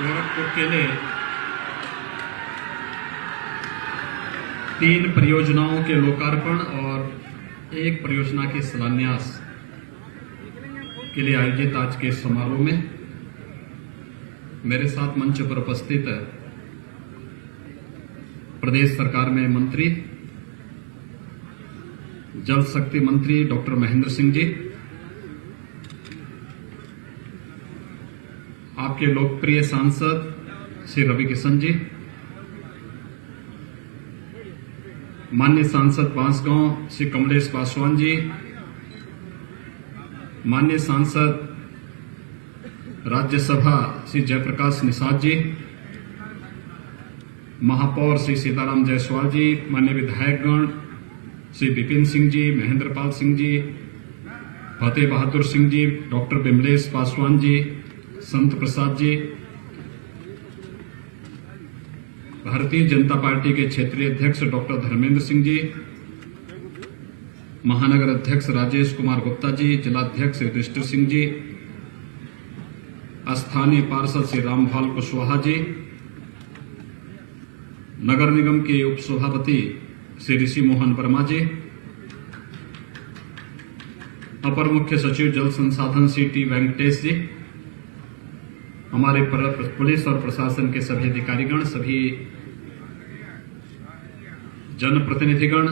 गोरखपुर के लिए 3 परियोजनाओं के लोकार्पण और एक परियोजना के शिलान्यास के लिए आयोजित आज के समारोह में मेरे साथ मंच पर उपस्थित प्रदेश सरकार में मंत्री जल शक्ति मंत्री डॉक्टर महेंद्र सिंह जी, आपके लोकप्रिय सांसद श्री रवि किशन जी, माननीय सांसद बांसगांव श्री कमलेश पासवान जी, माननीय सांसद राज्यसभा श्री जयप्रकाश निषाद जी, महापौर श्री सीताराम जायसवाल जी, माननीय विधायकगण श्री विपिन सिंह जी, महेंद्र पाल सिंह जी, फतेह बहादुर सिंह जी, डॉक्टर बिमलेश पासवान जी, संत प्रसाद जी, भारतीय जनता पार्टी के क्षेत्रीय अध्यक्ष डॉक्टर धर्मेंद्र सिंह जी, महानगर अध्यक्ष राजेश कुमार गुप्ता जी, जिलाध्यक्ष युधिष्ठिर सिंह जी, स्थानीय पार्षद श्री रामभाल कुशवाहा जी, नगर निगम के उप सभापति श्री ऋषि मोहन वर्मा जी, अपर मुख्य सचिव जल संसाधन श्री टी वेंकटेश जी, हमारे पुलिस और प्रशासन के सभी अधिकारीगण, सभी जनप्रतिनिधिगण,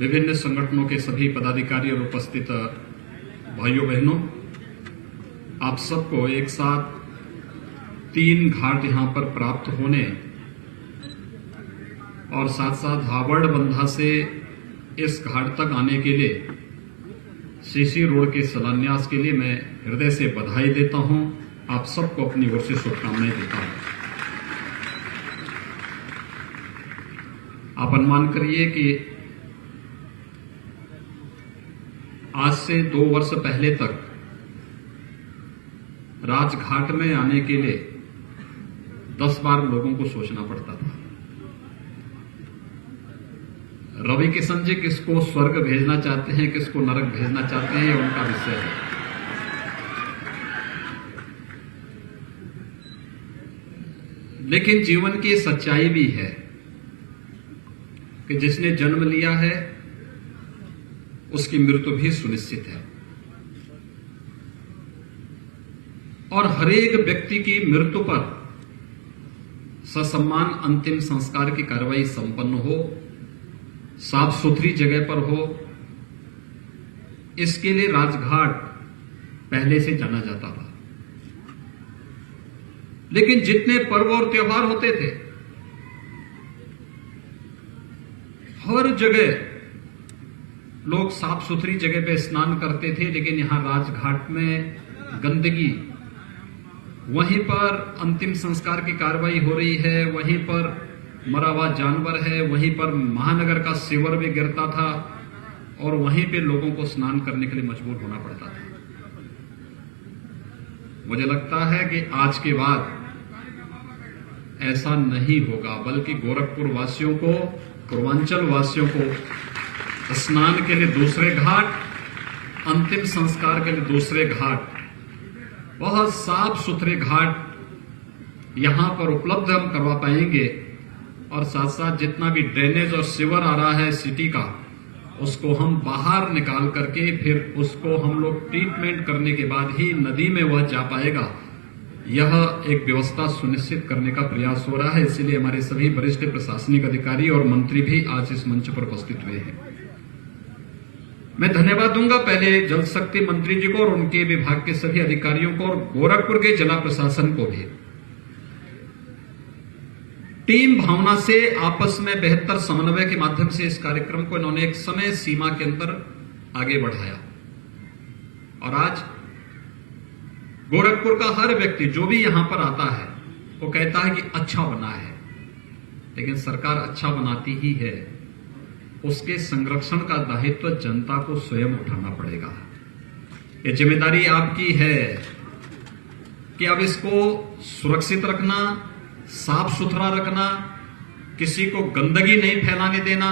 विभिन्न संगठनों के सभी पदाधिकारी और उपस्थित भाइयों बहनों, आप सबको एक साथ 3 घाट यहां पर प्राप्त होने और साथ साथ हावड़बंधा से इस घाट तक आने के लिए सीसी रोड के शिलान्यास के लिए मैं हृदय से बधाई देता हूं। आप सबको अपनी ओर से शुभकामनाएं देता हूं। आप अनुमान करिए कि आज से 2 वर्ष पहले तक राजघाट में आने के लिए 10 बार लोगों को सोचना पड़ता था। रवि किशन जी किसको स्वर्ग भेजना चाहते हैं, किसको नरक भेजना चाहते हैं, ये उनका विषय है। लेकिन जीवन की सच्चाई भी है कि जिसने जन्म लिया है उसकी मृत्यु भी सुनिश्चित है और हर एक व्यक्ति की मृत्यु पर ससम्मान अंतिम संस्कार की कार्रवाई संपन्न हो, साफ सुथरी जगह पर हो, इसके लिए राजघाट पहले से जाना जाता था। लेकिन जितने पर्व और त्योहार होते थे, हर जगह लोग साफ सुथरी जगह पे स्नान करते थे, लेकिन यहां राजघाट में गंदगी, वहीं पर अंतिम संस्कार की कार्रवाई हो रही है, वहीं पर मरा हुआ जानवर है, वहीं पर महानगर का सीवर भी गिरता था और वहीं पे लोगों को स्नान करने के लिए मजबूर होना पड़ता था। मुझे लगता है कि आज के बाद ऐसा नहीं होगा, बल्कि गोरखपुर वासियों को, पूर्वांचल वासियों को स्नान के लिए दूसरे घाट, अंतिम संस्कार के लिए दूसरे घाट, बहुत साफ सुथरे घाट यहां पर उपलब्ध हम करवा पाएंगे और साथ साथ जितना भी ड्रेनेज और सीवर आ रहा है सिटी का, उसको हम बाहर निकाल करके फिर उसको हम लोग ट्रीटमेंट करने के बाद ही नदी में वह जा पाएगा, यह एक व्यवस्था सुनिश्चित करने का प्रयास हो रहा है। इसलिए हमारे सभी वरिष्ठ प्रशासनिक अधिकारी और मंत्री भी आज इस मंच पर उपस्थित हुए हैं। मैं धन्यवाद दूंगा पहले जल शक्ति मंत्री जी को और उनके विभाग के सभी अधिकारियों को और गोरखपुर के जिला प्रशासन को भी। टीम भावना से आपस में बेहतर समन्वय के माध्यम से इस कार्यक्रम को इन्होंने एक समय सीमा के अंदर आगे बढ़ाया और आज गोरखपुर का हर व्यक्ति जो भी यहां पर आता है वो कहता है कि अच्छा बना है, लेकिन सरकार अच्छा बनाती ही है, उसके संरक्षण का दायित्व जनता को स्वयं उठाना पड़ेगा। ये जिम्मेदारी आपकी है कि अब इसको सुरक्षित रखना, साफ सुथरा रखना, किसी को गंदगी नहीं फैलाने देना,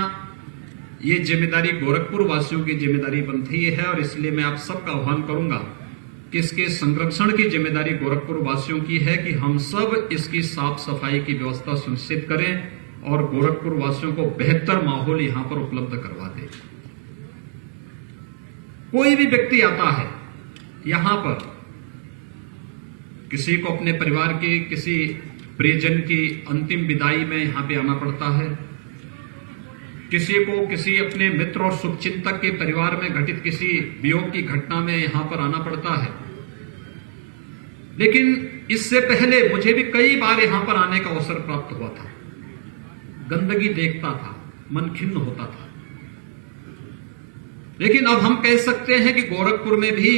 ये जिम्मेदारी गोरखपुर वासियों की जिम्मेदारी बनती है। और इसलिए मैं आप सबका आह्वान करूंगा कि इसके संरक्षण की जिम्मेदारी गोरखपुर वासियों की है कि हम सब इसकी साफ सफाई की व्यवस्था सुनिश्चित करें और गोरखपुर वासियों को बेहतर माहौल यहां पर उपलब्ध करवा दें। कोई भी व्यक्ति आता है यहां पर, किसी को अपने परिवार की किसी प्रियजन की अंतिम विदाई में यहां पे आना पड़ता है, किसी को किसी अपने मित्र और शुभचिंतक के परिवार में घटित किसी वियोग की घटना में यहां पर आना पड़ता है। लेकिन इससे पहले मुझे भी कई बार यहां पर आने का अवसर प्राप्त हुआ था। गंदगी देखता था, मन खिन्न होता था। लेकिन अब हम कह सकते हैं कि गोरखपुर में भी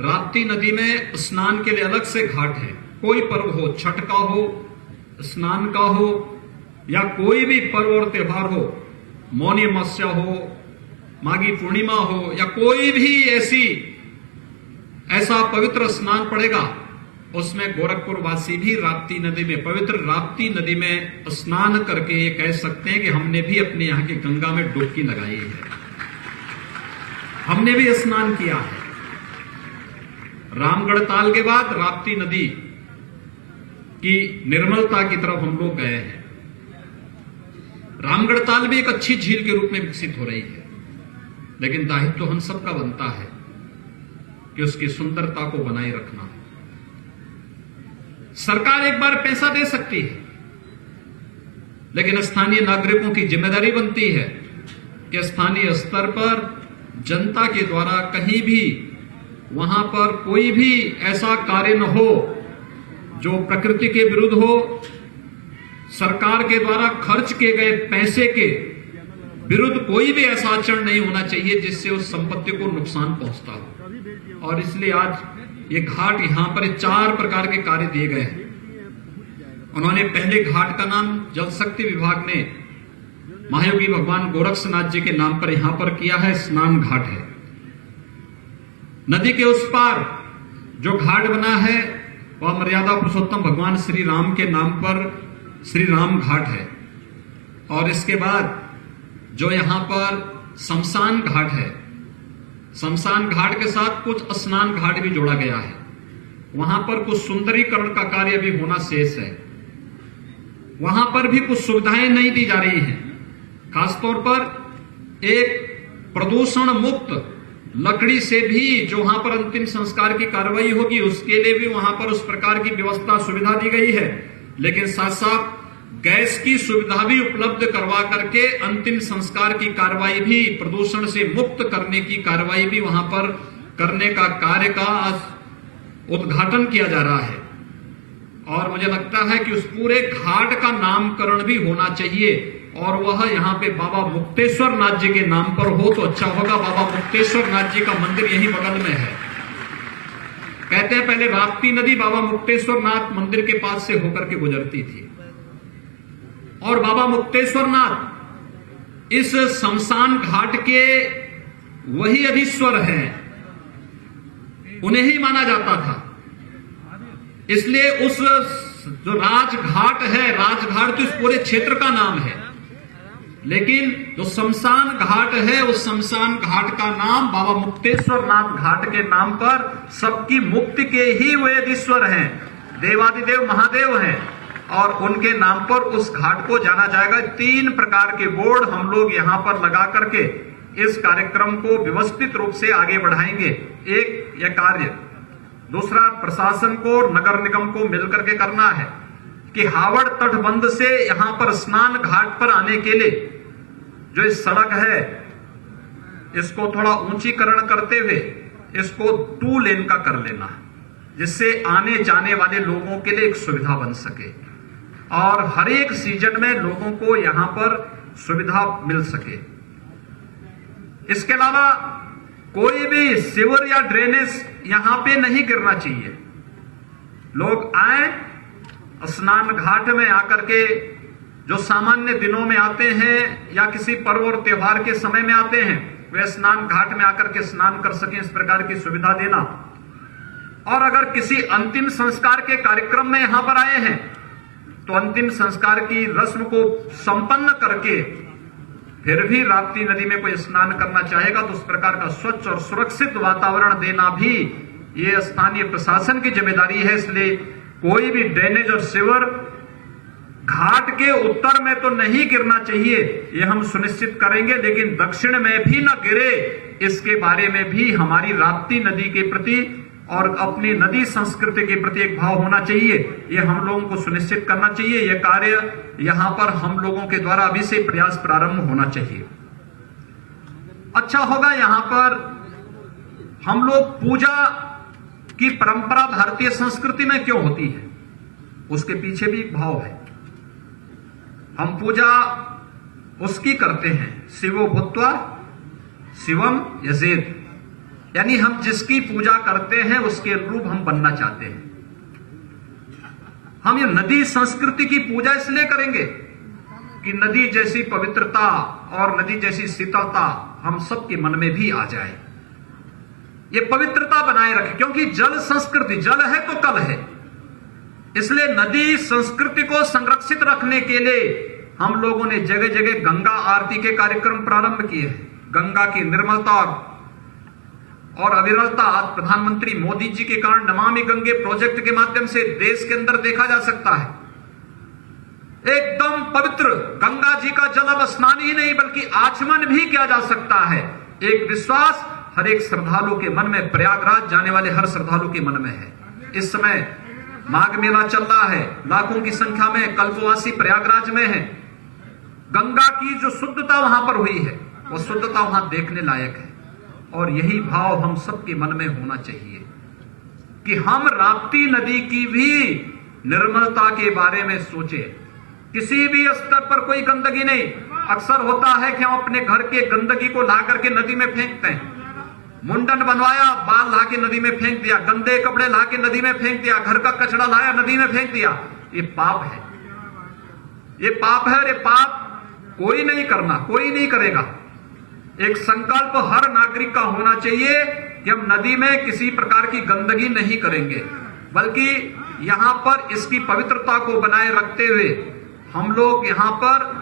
राप्ती नदी में स्नान के लिए अलग से घाट है। कोई पर्व हो, छठ का हो, स्नान का हो, या कोई भी पर्व और त्योहार हो, मौनी अमावस्या हो, माघी पूर्णिमा हो, या कोई भी ऐसा पवित्र स्नान पड़ेगा, उसमें गोरखपुर वासी भी राप्ती नदी में, पवित्र राप्ती नदी में स्नान करके ये कह सकते हैं कि हमने भी अपने यहां की गंगा में डुबकी लगाई है, हमने भी स्नान किया है। रामगढ़ ताल के बाद राप्ती नदी की निर्मलता की तरफ हम लोग गए हैं। रामगढ़ ताल भी एक अच्छी झील के रूप में विकसित हो रही है, लेकिन दायित्व तो हम सबका बनता है कि उसकी सुंदरता को बनाए रखना। सरकार एक बार पैसा दे सकती है, लेकिन स्थानीय नागरिकों की जिम्मेदारी बनती है कि स्थानीय स्तर पर जनता के द्वारा कहीं भी वहां पर कोई भी ऐसा कार्य न हो जो प्रकृति के विरुद्ध हो। सरकार के द्वारा खर्च किए गए पैसे के विरुद्ध कोई भी ऐसा आचरण नहीं होना चाहिए जिससे उस संपत्ति को नुकसान पहुंचता हो। और इसलिए आज ये घाट यहां पर 4 प्रकार के कार्य दिए गए हैं। उन्होंने पहले घाट का नाम जल शक्ति विभाग ने महायोगी भगवान गोरक्षनाथ जी के नाम पर यहां पर किया है, स्नान घाट है। नदी के उस पार जो घाट बना है वह मर्यादा पुरुषोत्तम भगवान श्री राम के नाम पर श्री राम घाट है। और इसके बाद जो यहां पर शमशान घाट है, शमशान घाट के साथ कुछ स्नान घाट भी जोड़ा गया है। वहां पर कुछ सुंदरीकरण का कार्य भी होना शेष है। वहां पर भी कुछ सुविधाएं नहीं दी जा रही हैं। खासतौर पर एक प्रदूषण मुक्त लकड़ी से भी जो वहां पर अंतिम संस्कार की कार्रवाई होगी उसके लिए भी वहां पर उस प्रकार की व्यवस्था सुविधा दी गई है। लेकिन साथ साथ गैस की सुविधा भी उपलब्ध करवा करके अंतिम संस्कार की कार्रवाई भी, प्रदूषण से मुक्त करने की कार्रवाई भी वहां पर करने का कार्य का उद्घाटन किया जा रहा है। और मुझे लगता है कि उस पूरे घाट का नामकरण भी होना चाहिए और वह यहां पे बाबा मुक्तेश्वर नाथ जी के नाम पर हो तो अच्छा होगा। बाबा मुक्तेश्वर नाथ जी का मंदिर यही बगल में है। कहते हैं पहले राप्ती नदी बाबा मुक्तेश्वर नाथ मंदिर के पास से होकर के गुजरती थी और बाबा मुक्तेश्वर नाथ इस शमशान घाट के वही अधीश्वर हैं, उन्हें ही माना जाता था। इसलिए उस जो राजघाट है, राजघाट तो इस पूरे क्षेत्र का नाम है, लेकिन जो शमशान घाट है उस शमशान घाट का नाम बाबा मुक्तेश्वर नाथ घाट के नाम पर सबकी मुक्ति के ही वे अधीश्वर हैं, देवादिदेव महादेव हैं और उनके नाम पर उस घाट को जाना जाएगा। 3 प्रकार के बोर्ड हम लोग यहां पर लगा करके इस कार्यक्रम को व्यवस्थित रूप से आगे बढ़ाएंगे। एक यह कार्य, दूसरा प्रशासन को, नगर निगम को मिलकर के करना है कि हावड़ तटबंध से यहां पर स्नान घाट पर आने के लिए जो इस सड़क है इसको थोड़ा ऊंचीकरण करते हुए इसको 2 लेन का कर लेना, जिससे आने जाने वाले लोगों के लिए एक सुविधा बन सके और हर एक सीजन में लोगों को यहां पर सुविधा मिल सके। इसके अलावा कोई भी सीवर या ड्रेनेज यहां पे नहीं गिरना चाहिए। लोग आए स्नान घाट में आकर के, जो सामान्य दिनों में आते हैं या किसी पर्व और त्योहार के समय में आते हैं, वे स्नान घाट में आकर के स्नान कर सकें, इस प्रकार की सुविधा देना। और अगर किसी अंतिम संस्कार के कार्यक्रम में यहां पर आए हैं तो अंतिम संस्कार की रस्म को संपन्न करके फिर भी राप्ती नदी में कोई स्नान करना चाहेगा तो उस प्रकार का स्वच्छ और सुरक्षित वातावरण देना भी ये स्थानीय प्रशासन की जिम्मेदारी है। इसलिए कोई भी ड्रेनेज और सीवर घाट के उत्तर में तो नहीं गिरना चाहिए, ये हम सुनिश्चित करेंगे, लेकिन दक्षिण में भी न गिरे, इसके बारे में भी हमारी राप्ती नदी के प्रति और अपनी नदी संस्कृति के प्रति एक भाव होना चाहिए। ये हम लोगों को सुनिश्चित करना चाहिए। यह कार्य यहां पर हम लोगों के द्वारा अभी से प्रयास प्रारंभ होना चाहिए। अच्छा होगा यहां पर हम लोग पूजा की परंपरा भारतीय संस्कृति में क्यों होती है, उसके पीछे भी एक भाव है। हम पूजा उसकी करते हैं, शिवो भूत्वा शिवम यजेत, यानी हम जिसकी पूजा करते हैं उसके अनुरूप हम बनना चाहते हैं। हम ये नदी संस्कृति की पूजा इसलिए करेंगे कि नदी जैसी पवित्रता और नदी जैसी शीतलता हम सबके मन में भी आ जाए, ये पवित्रता बनाए रखे, क्योंकि जल संस्कृति, जल है तो कल है। इसलिए नदी संस्कृति को संरक्षित रखने के लिए हम लोगों ने जगह जगह गंगा आरती के कार्यक्रम प्रारंभ किए हैं। गंगा की निर्मलता और अविरलता आज प्रधानमंत्री मोदी जी के कारण नमामि गंगे प्रोजेक्ट के माध्यम से देश के अंदर देखा जा सकता है। एकदम पवित्र गंगा जी का जल अब स्नान ही नहीं बल्कि आचमन भी किया जा सकता है। एक विश्वास हर एक श्रद्धालु के मन में, प्रयागराज जाने वाले हर श्रद्धालु के मन में है। इस समय माघ मेला चल रहा है, लाखों की संख्या में कल्पवासी प्रयागराज में है। गंगा की जो शुद्धता वहां पर हुई है, वो शुद्धता वहां देखने लायक है। और यही भाव हम सबके मन में होना चाहिए कि हम राप्ती नदी की भी निर्मलता के बारे में सोचें। किसी भी स्तर पर कोई गंदगी नहीं। अक्सर होता है कि हम अपने घर के गंदगी को ला करके नदी में फेंकते हैं। मुंडन बनवाया, बाल ला के नदी में फेंक दिया, गंदे कपड़े ला के नदी में फेंक दिया, घर का कचरा लाया नदी में फेंक दिया। ये पाप है, ये पाप है। और ये पाप कोई नहीं करना, कोई नहीं करेगा। एक संकल्प हर नागरिक का होना चाहिए कि हम नदी में किसी प्रकार की गंदगी नहीं करेंगे, बल्कि यहां पर इसकी पवित्रता को बनाए रखते हुए हम लोग यहां पर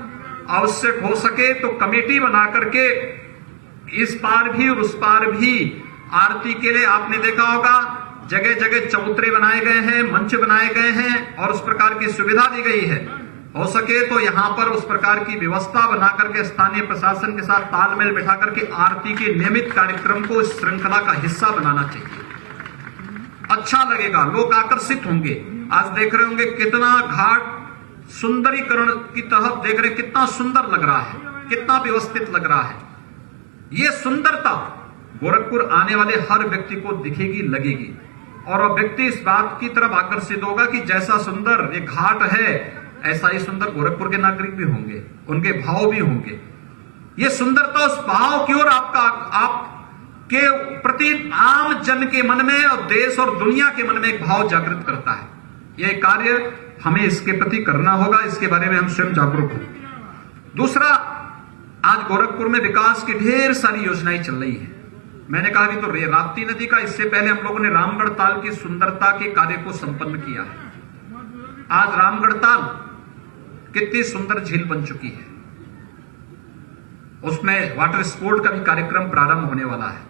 आवश्यक हो सके तो कमेटी बना करके इस पार भी और उस पार भी आरती के लिए आपने देखा होगा जगह जगह चबूतरे बनाए गए हैं, मंच बनाए गए हैं और उस प्रकार की सुविधा दी गई है। हो सके तो यहां पर उस प्रकार की व्यवस्था बना करके स्थानीय प्रशासन के साथ तालमेल बिठा करके आरती के नियमित कार्यक्रम को इस श्रृंखला का हिस्सा बनाना चाहिए। अच्छा लगेगा, लोग आकर्षित होंगे। आज देख रहे होंगे कितना घाट सुंदरीकरण की तरफ देख रहे, कितना सुंदर लग रहा है, कितना व्यवस्थित लग रहा है। ये सुंदरता गोरखपुर आने वाले हर व्यक्ति को दिखेगी, लगेगी, और वह व्यक्ति इस बात की तरफ आकर्षित होगा कि जैसा सुंदर ये घाट है ऐसा ही सुंदर गोरखपुर के नागरिक भी होंगे, उनके भाव भी होंगे। ये सुंदरता उस भाव की ओर आपके प्रति आम जन के मन में और देश और दुनिया के मन में एक भाव जागृत करता है। यह कार्य हमें इसके प्रति करना होगा, इसके बारे में हम स्वयं जागरूक हों। दूसरा, आज गोरखपुर में विकास की ढेर सारी योजनाएं चल रही है। मैंने कहा अभी तो राप्ती नदी का, इससे पहले हम लोगों ने रामगढ़ ताल की सुंदरता के कार्य को संपन्न किया है। आज रामगढ़ ताल कितनी सुंदर झील बन चुकी है, उसमें वाटर स्पोर्ट का भी कार्यक्रम प्रारंभ होने वाला है।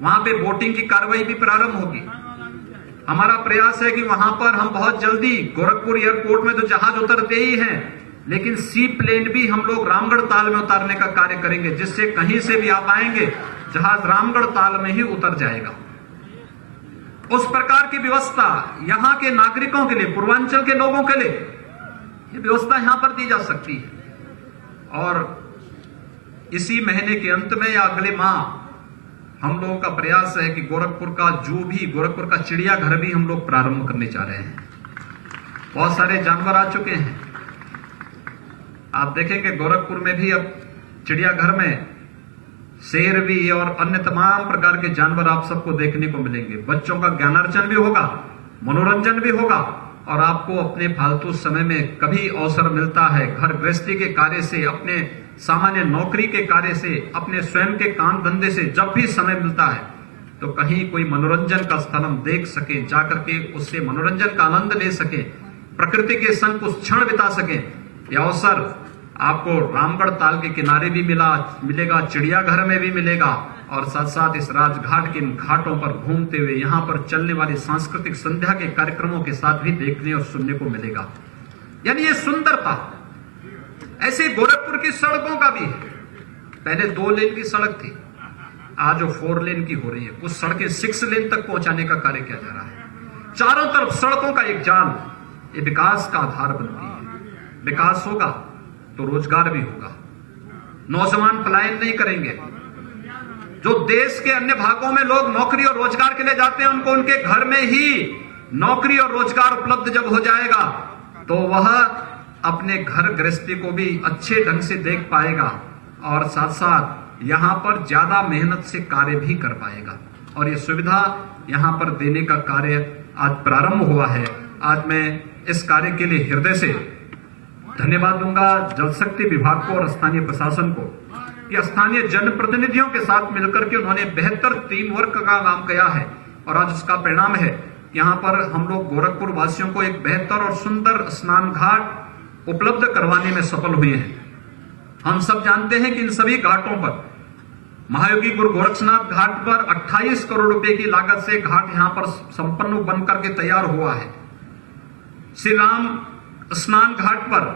वहां पे बोटिंग की कार्रवाई भी प्रारंभ होगी। हमारा प्रयास है कि वहां पर हम बहुत जल्दी गोरखपुर एयरपोर्ट में तो जहाज उतरते ही हैं, लेकिन सी प्लेन भी हम लोग रामगढ़ ताल में उतारने का कार्य करेंगे, जिससे कहीं से भी आप आएंगे जहाज रामगढ़ ताल में ही उतर जाएगा। उस प्रकार की व्यवस्था यहां के नागरिकों के लिए, पूर्वांचल के लोगों के लिए ये व्यवस्था यहां पर दी जा सकती है। और इसी महीने के अंत में या अगले माह हम लोगों का प्रयास है कि गोरखपुर का जू भी, गोरखपुर का चिड़ियाघर भी हम लोग प्रारंभ करने जा रहे हैं। बहुत सारे जानवर आ चुके हैं। आप देखेंगे गोरखपुर में भी अब चिड़ियाघर में शेर भी और अन्य तमाम प्रकार के जानवर आप सबको देखने को मिलेंगे। बच्चों का ज्ञानार्जन भी होगा, मनोरंजन भी होगा, और आपको अपने फालतू समय में कभी अवसर मिलता है घर गृहस्थी के कार्य से, अपने सामान्य नौकरी के कार्य से, अपने स्वयं के काम धंधे से जब भी समय मिलता है तो कहीं कोई मनोरंजन का स्थल हम देख सके, जाकर के उससे मनोरंजन का आनंद ले सके, प्रकृति के संग कुछ क्षण बिता सके। यह अवसर आपको रामगढ़ ताल के किनारे भी मिलेगा, चिड़ियाघर में भी मिलेगा, और साथ साथ इस राजघाट के इन घाटों पर घूमते हुए यहाँ पर चलने वाली सांस्कृतिक संध्या के कार्यक्रमों के साथ भी देखने और सुनने को मिलेगा। यानी ये सुंदरता ऐसे गोरखपुर की सड़कों का भी है। पहले 2 लेन की सड़क थी, आज वो 4 लेन की हो रही है। उस सड़कें 6 लेन तक पहुंचाने का कार्य किया जा रहा है। चारों तरफ सड़कों का एक जाल, ये विकास का आधार बनती है। विकास होगा तो रोजगार भी होगा, नौजवान पलायन नहीं करेंगे। जो देश के अन्य भागों में लोग नौकरी और रोजगार के लिए जाते हैं, उनको उनके घर में ही नौकरी और रोजगार उपलब्ध जब हो जाएगा तो वह अपने घर गृहस्थी को भी अच्छे ढंग से देख पाएगा और साथ साथ यहां पर ज्यादा मेहनत से कार्य भी कर पाएगा। और ये सुविधा यहां पर देने का कार्य आज प्रारंभ हुआ है। आज मैं इस कार्य के लिए हृदय से धन्यवाद दूंगा जल शक्ति विभाग को और स्थानीय प्रशासन को कि स्थानीय जनप्रतिनिधियों के साथ मिलकर के उन्होंने बेहतर टीम वर्क का काम किया है और आज उसका परिणाम है यहाँ पर हम लोग गोरखपुर वासियों को एक बेहतर और सुंदर स्नान घाट उपलब्ध करवाने में सफल हुए हैं। हम सब जानते हैं कि इन सभी घाटों पर महायोगी गुरु गोरक्षनाथ घाट पर 28 करोड़ रुपए की लागत से घाट यहां पर संपन्न बनकर के तैयार हुआ है। श्री राम स्नान घाट पर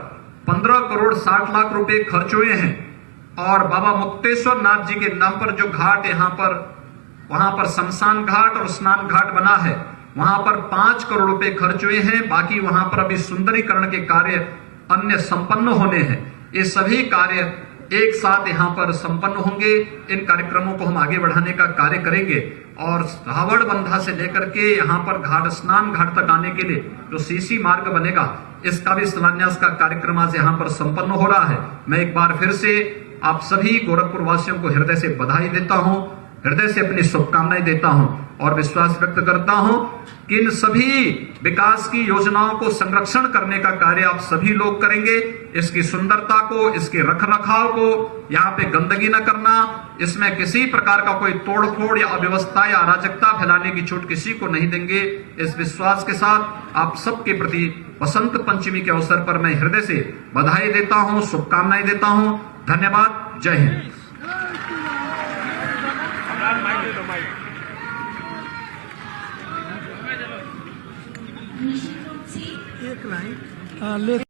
15 करोड़ 60 लाख रुपए खर्च हुए हैं और बाबा मुक्तेश्वर नाथ जी के नाम पर जो घाट यहां पर वहां पर शमशान घाट और स्नान घाट बना है, वहां पर 5 करोड़ रुपए खर्च हुए हैं। बाकी वहां पर अभी सुंदरीकरण के कार्य अन्य संपन्न होने हैं। ये सभी कार्य एक साथ यहां पर संपन्न होंगे। इन कार्यक्रमों को हम आगे बढ़ाने का कार्य करेंगे और रावण बंधा से लेकर के यहां पर घाट स्नान घाट तक आने के लिए जो सीसी मार्ग बनेगा, इसका भी शिलान्यास का कार्यक्रम आज यहां पर संपन्न हो रहा है। मैं एक बार फिर से आप सभी गोरखपुर वासियों को हृदय से बधाई देता हूं, हृदय से अपनी शुभकामनाएं देता हूं और विश्वास व्यक्त करता हूं कि इन सभी विकास की योजनाओं को संरक्षण करने का कार्य आप सभी लोग करेंगे। इसकी सुंदरता को, इसके रखरखाव को, यहाँ पे गंदगी न करना, इसमें किसी प्रकार का कोई तोड़फोड़ या अव्यवस्था या अराजकता फैलाने की छूट किसी को नहीं देंगे। इस विश्वास के साथ आप सबके प्रति बसंत पंचमी के अवसर पर मैं हृदय से बधाई देता हूं, शुभकामनाएं देता हूं। धन्यवाद। जय हिंद। एक लाइन